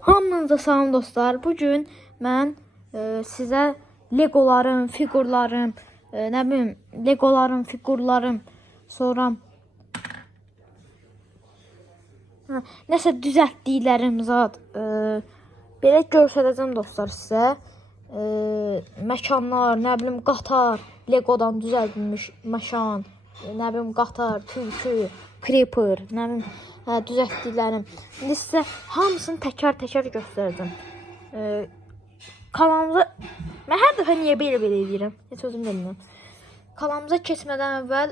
Hamınıza salam dostlar. Bugün mən sizə legolarım, figurlarım, nə bilim, legolarım, figurlarım, sonra nəsə düzəltdiklərim zat belə göstərəcəm dostlar sizə. Məkanlar, nə bilim, qatar, legodan düzəldilmiş məkan, nə bilim, qatar, tülkü, creeper, nə bilim, düzəltdiklərim. İndi sizə hamısını təkər-təkər göstərəcəm. Kanalımıza mən hər dəfə niyə belə edirəm? Heç özüm də bilmirəm. Kanalımıza keçmədən əvvəl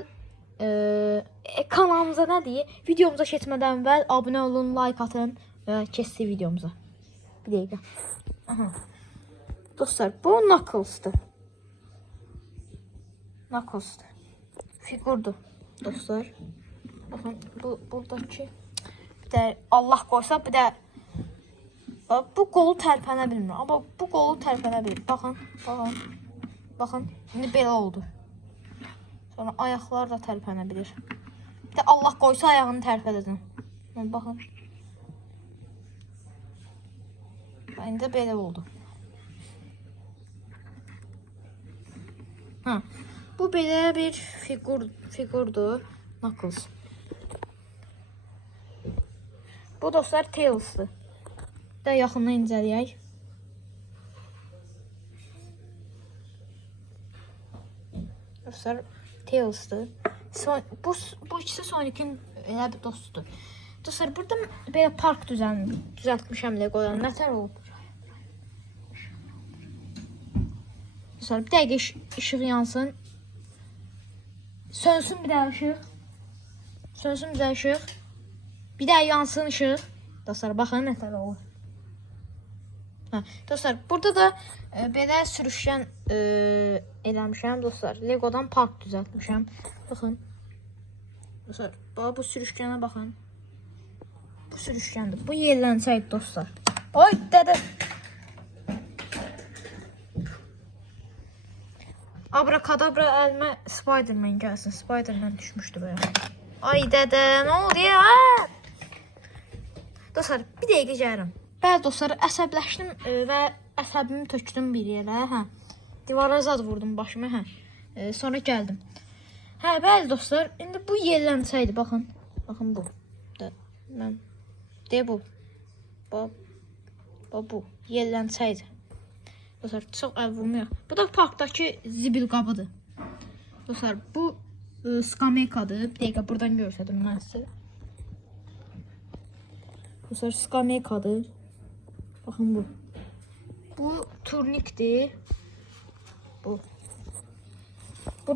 kanalımıza nə deyir? Videomuza keçmədən əvvəl abunə olun, like atın və keçsin videomuza. Bir dəqiqə. Aha. Dostlar, bu Knuckles'dır. Knuckles'dır. Figurdur dostlar. Bakın buradaki bir de Allah qoysa bir de bu qolu tərpənə bilmir. Amma bu qolu tərpənə bilir. Baxın, baxın. Baxın, indi belə oldu. Sonra ayaqlar da tərpənə bilir. Bir de Allah qoysa ayağını tərpədəcəm. Baxın. İndi belə oldu. Ha, bu belə bir figurdur. Knuckles. Bu dostlar Tails'dır. Da yaxından incələyək. Dostlar Tails'dır. Bu ikisi Sonic'in elə bir dostudur. Dostlar burada belə park düzəltmişəm Lego'dan. Nətər olub? Dostlar bir dəqiqə işıq yansın. Sönsün bir daha ışıq. Sönsün bir daha ışıq. Bir daha yansın ışıq. Dostlar baxın nətər olur. Dostlar burada da belə sürüşkən eləmişəm dostlar. Lego'dan park düzəltmişəm. Baxın. Dostlar bu sürüşkənə baxın. Bu sürüşkəndir. Bu yerlənsəydi dostlar. Ay dədə. Abrakadabra əlimə Spiderman gəlsin. Spiderman düşmüşdü belə. Ay dədə, nə oldu ya? Dostlar, bir dəqiqə gəlirəm. Bəli dostlar, əsəbləşdim və əsəbimi tökdüm bir yerə. Hə. Divara zad vurdum başıma, hə. Sonra gəldim. Hə, bəli dostlar, indi bu yerlənsəydi, baxın. Baxın bu. Mən bu. Bu yerlənsəydi. Dostlar, çox əl vurmuyor. Bu da parkdakı zibil qabıdır. Dostlar, bu skameykadır. Bir dəqiqə buradan görsədim mən sizə. Dostlar, skameykadır. Baxın bu. Bu turnikdir. Bu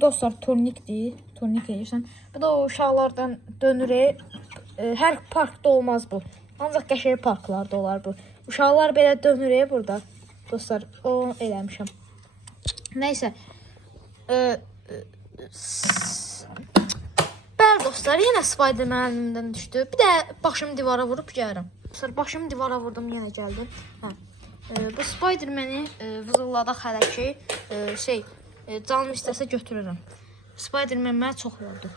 dostlar turnikdir. Turnik edirsən. Bu da o uşaqlardan dönür. Hər parkda olmaz bu. Ancaq qəşəng parklarda olar bu. Uşaqlar belə dönür burada. Dostlar, o eləmişəm. Nəysə. Bəli dostlar, yenə Spiderman əlimdən düşdü. Bir də başımı divara vurub gəlirəm. Dostlar, başımı divara vurdum, yenə gəldim. Bu Spiderman'i vızıldadaq hələ ki, canım istəsə götürürəm. Spiderman mənə çox yordu.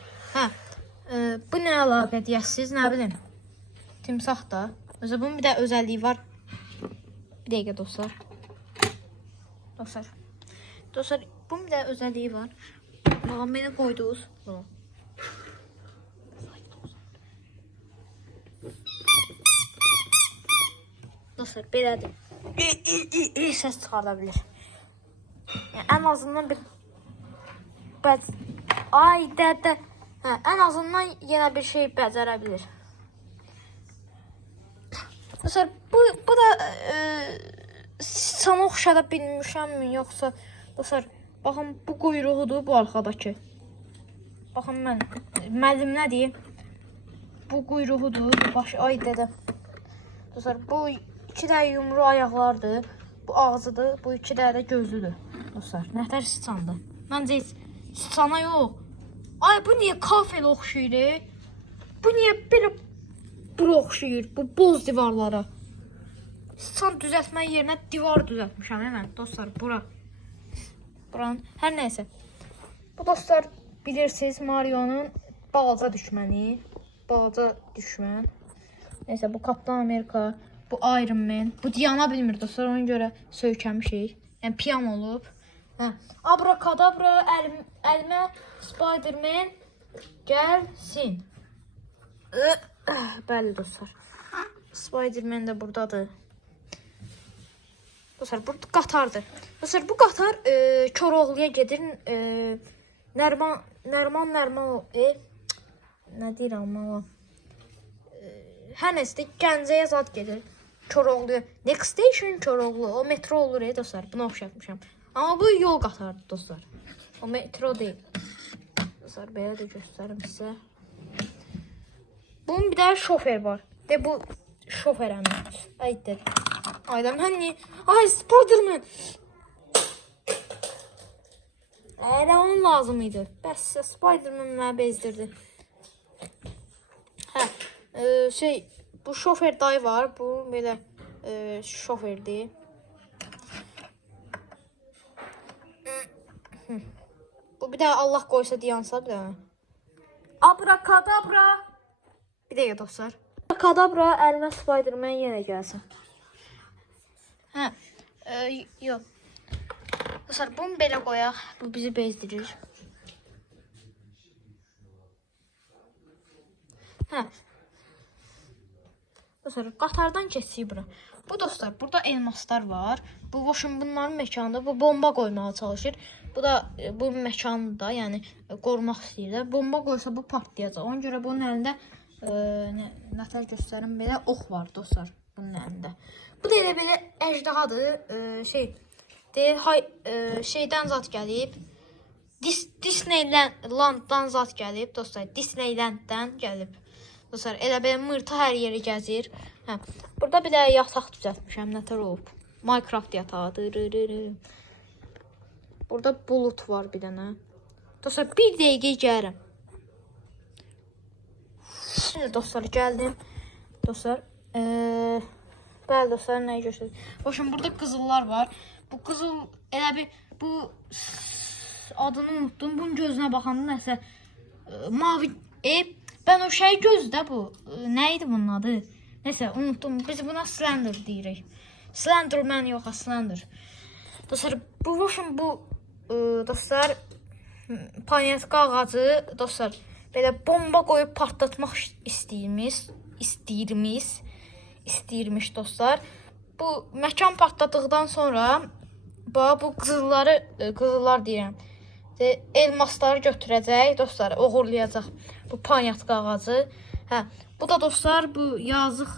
Bu nə əlaqə deyəsiz, nə bilim. Timsah da. Bunun bir də özəlliyi var. Bir dəqiqə dostlar. Dostlar, bunun bir də özəlliyi var. Baxın, beni qoydunuz. Dostlar, belədir. Səs çıxarda bilir. Ən azından bir... Ay, dədə. Ən azından yenə bir şey bəcərə bilir. Dostlar, bu da... Sana oxşada bilmişəmmi, yoxsa... Dostlar, baxın, bu quyruğudur, bu arxadakı. Baxın, müəllim nə deyim? Bu quyruğudur, başı, ay dədə. Dostlar, bu iki də yumru ayaqlardır, bu ağzıdır, bu iki də gözlüdür. Dostlar, nətər sıçandır? Məncə heç sıçana yox. Ay, bu niyə kafel oxşayır? Bu niyə belə bura oxşayır, bu boz divarlara? Sıçan düzəltmə yerinə divar düzəltmişəm, hemen dostlar, bura. Buranın, hər nəysə. Bu dostlar, bilirsiniz, Mario'nun balaca düşməni. Balaca düşmən. Neyse, bu Kaptan Amerika. Bu Iron Man. Bu dayana bilmir dostlar, ona görə söykəmişik. Yəni piyan olub. Hə. Abrakadabra, əlimə Spider-Man gəlsin. Bəli dostlar. Spider-Man də buradadır. Dostlar, bu qatardır. Dostlar, bu qatar Koroğluya gedir. Nərman nə deyirəm amma? Hər nəsə Gəncəyə zad gedir. Koroğluya. Next station Koroğlu. O metro olur dostlar. Bunu oxşatmışam. Amma bu yol qatarıdır dostlar. O metro deyil. Dostlar, belə də göstərim sizə. Bunun bir də şofer var. De bu şofer əmin. Aydır. Aydan hani. Ay Spider-Man. Elə onun lazım idi. Bəs Spider-Man mənə bezdirdi. Hə. Bu şofer dayı var. Bu belə şoferdir. Bu bir də Allah qoysa deyansa bir də. Abrakadabra. Bir dəqiqə dostlar. Abrakadabra, əlimə Spider-Man yenə gəlsin. Hə. Yox. Dostlar, bunu belə qoyaq. Bu bizi bezdirir. Hə. Dostlar, qatardan keçsək bura. Bu dostlar, burada elmaslar var. Bu bunların məkanında bu bomba qoymağa çalışır. Bu da bu məkanı da, yəni qorumaq istəyir. Bomba qoysa bu partlayacaq. Ona görə bunun əlində nətər göstərim belə ox var dostlar bunun əlində. Bu da elə belə əjdahadır. Şeydən zat gəlib. Disneylanddan zat gəlib dostlar. Disneylanddan gəlib. Dostlar, elə belə mırta hər yeri gəzir. Hə. Burada bir də yataq düzəltmişəm, nətər olub. Minecraft yatağı. Burada bulut var bir dənə. Dostlar, bir dəqiqə gəlirəm. Şimdi dostlar, gəldim. Dostlar, bəli dostlar, nəyi göstərir? Başım, burada qızıllar var. Bu qızıl, elə bir, bu adını unuttum. Bunun gözünə baxanda nəsə mavi, ben o şey gözdə bu. Nə idi bunun adı? Nəsə, unuttum. Biz buna Slender deyirik. Slenderman yox, Slender. Dostlar, bu dostlar, panyatka ağacı, dostlar, belə bomba qoyub partlatmaq istəyirmiş dostlar. Bu məkan partladıqdan sonra bu qızıllar deyirəm. Elmasları götürəcək dostlar, oğurlayacaq bu panyatka ağacı. Hə, bu da dostlar, bu yazıq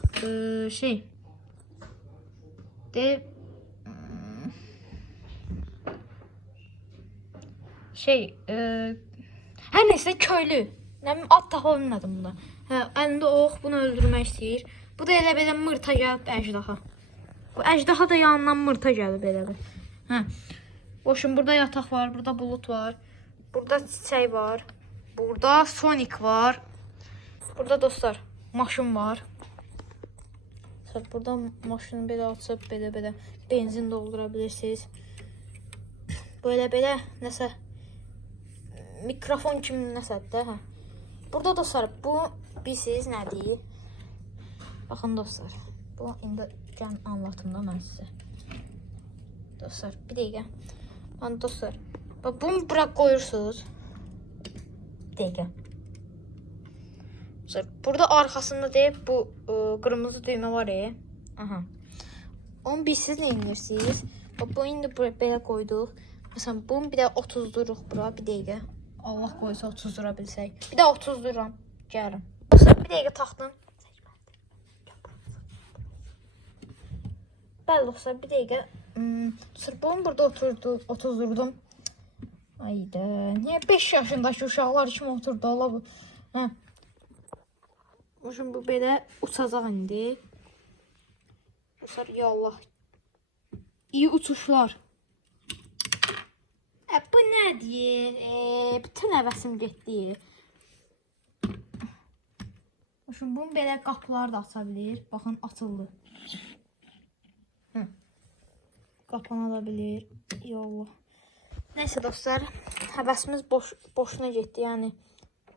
hər nəsə köylü. Ad tapa bilmədim bunda. Hə, əlində ox, bunu öldürmək istəyir. Bu da elə belə mırta gəlib əjdaha. Bu əjdaha da yanından mırta gəlib elə bir. Hə. Boşun, burada yataq var, burada bulut var. Burada çiçək var. Burada Sonic var. Burada dostlar, maşın var. Burada maşını belə açıb, belə benzin doldura bilirsiniz. Belə nəsə mikrofon kimi nəsədir də. Burada dostlar, bu bilirsiniz nədir? Baxın dostlar, bu indi gəlin anlatım da mən sizə. Dostlar, bir dəqiqə. Dostlar, bunu bura qoyursunuz. Bir dəqiqə. Dostlar, burada arxasında deyib bu qırmızı düymə var. Aha. Onu bilirsiniz nə edirsiniz? Bu indi belə qoyduq. Məsələn, bunu bir də 30 duruq bura, bir dəqiqə. Allah qoysa 30 dura bilsək. Bir də 30 duram, gəlim. Dostlar, bir dəqiqə taxtın. Bəli dostlar, bir dəqiqə. Dostlar, bunu burada 30 durdum. Ayda, niyə 5 yaşındakı uşaqlar kimi oturdu, Allah bu. Hə. Bu belə uçacaq indi. Dostlar, ya Allah. İyi uçuşlar. Bu nədir? Bütün həvəsim getdi. Bunun belə qapıları da aça bilir. Baxın, açıldı. Qapana da bilir. Ya Allah. Neyse dostlar, həvəsimiz boşuna getdi. Yəni,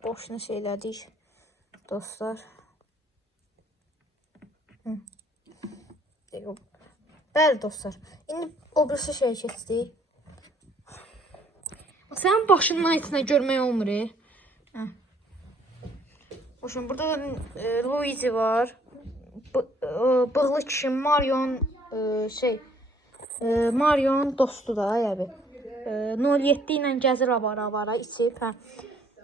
boşuna şeylədik. Dostlar. Bəli dostlar. İndi o birisi şey keçdik. Sənin başının içinə görmək olmur. Hə. Burada da Luigi var. Bığlı kişi Marion Marion dostu da yəni. 07 ilə gəzir avara içib. Hə.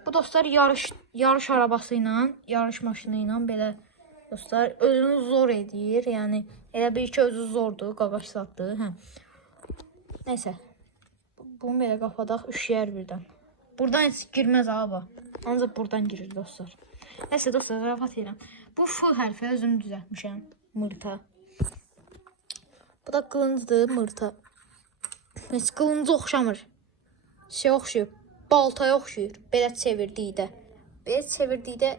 Bu dostlar yarış arabası ilə, yarış maşını ilə belə dostlar özünü zor edir. Yəni elə bir ki özü zordur, qaqaş satdı. Hə. Nəysə. Bunu belə qapadaq, üşüyər birdən. Buradan heç girməz abi. Ancaq buradan girir dostlar. Nəysə dostlar, zarafat edirəm. Bu F hərfi özüm düzəltmişəm. Mırta. Bu da qılıncdır, mırta. Heç qılıncı oxşamır. Şey oxşuyur, baltaya oxşuyur. Belə çevirdikdə. Belə çevirdikdə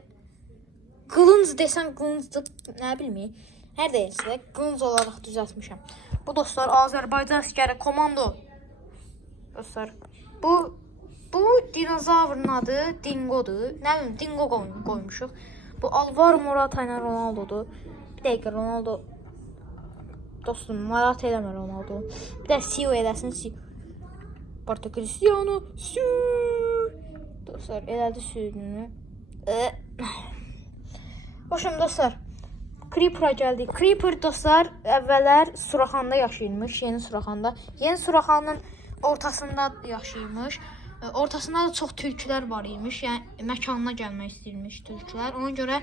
qılınc desən qılıncdır, nə bilməyim. Hər deyilsə, qılınc olaraq düzəltmişəm. Bu dostlar Azərbaycan əskəri komando. Dostlar, bu dinozavrın adı Dingo'dur. Nə bilim, Dingo qoymuşuq. Bu Alvaro Morata ilə Ronaldo'dur. Bir dəqiqə Ronaldo dostum, Morata eləmə Ronaldo. Bir də Sio eləsin, Sio. Porto Cristiano, Sio. Dostlar, elədi Sio'nu. Hoşum dostlar, Creeper'a gəldik. Creeper dostlar əvvəllər Suraxanda yaşayırmış, Yeni Suraxanda. Yeni Suraxanın ortasında yaşayırmış. Ortasında da çox türkülər var imiş. Yəni məkanına gəlmək istəyirmiş türkülər. Ona görə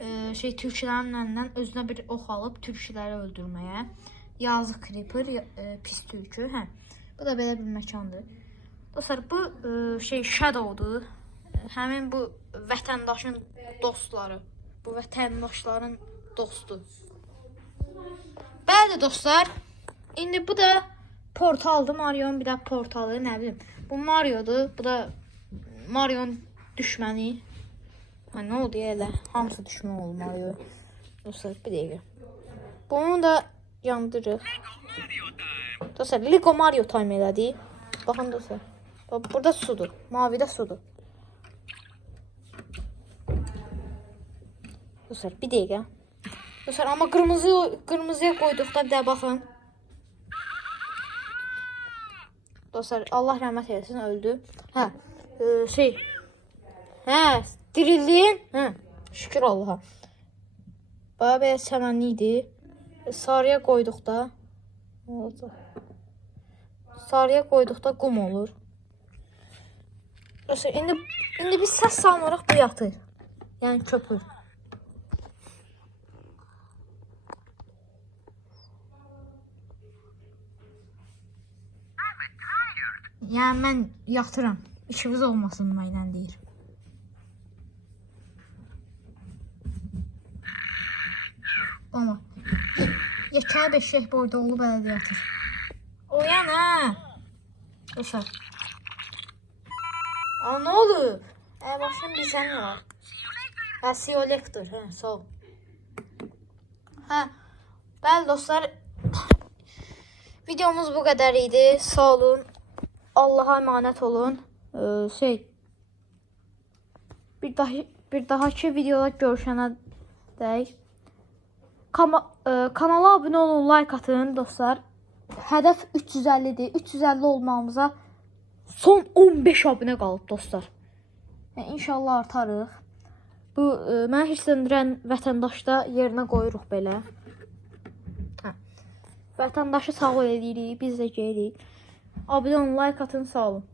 türkülərin əlindən özünə bir ox alıb türküləri öldürməyə. Yazıq Creeper, pis türkü. Hə. Bu da belə bir məkandır. Dostlar, bu Shadow'dur. Həmin bu vətəndaşın dostları. Bu vətəndaşların dostu. Bəli dostlar, indi bu da portaldır. Mario'nun bir də portalı, nə bilim. Bu Mario'dur. Bu da Mario'nun düşməni. Nə oldu elə? Hamısı düşmən oldu Mario. Dostlar, bir dəqiqə. Bunu da yandırıq. Dostlar, Lego Mario time elədik. Baxın dostlar. Burada sudur. Mavidə sudur. Dostlar, bir dəqiqə. Dostlar, amma qırmızıya qoyduqda bir də baxın. Dostlar, Allah rəhmət eylesin, öldü. Hə, hə, dirildin. Hə, şükür Allaha. Baya belə çəmənli idi. Sarıya qoyduqda, qum olur. Dostlar, indi biz səs salmırıq, bu yatır. Yəni köpür. Yəni mən yatıram. İşimiz olmasın mənlə deyir. Ama yekə beşək boyda olub elədi yatır. Oyan hə. Dostlar. Nə olub? Başım bizən var. Hə, Siolektor. Hə, sağ ol. Hə, bəli dostlar. Videomuz bu qədər idi. Sağ olun. Allah'a emanet olun. Bir dahaki videoda görüşene dek kanala abone olun, like atın dostlar. Hedef 350'dir. 350 olmamıza son 15 abone qalıb dostlar. Yəni, inşallah artarıq. Bu mənə hirsləndirən vətəndaşda yerinə qoyuruq belə. Vətəndaşı sağ ol edirik, biz də gelirik. Abone olun, like atın, sağ olun.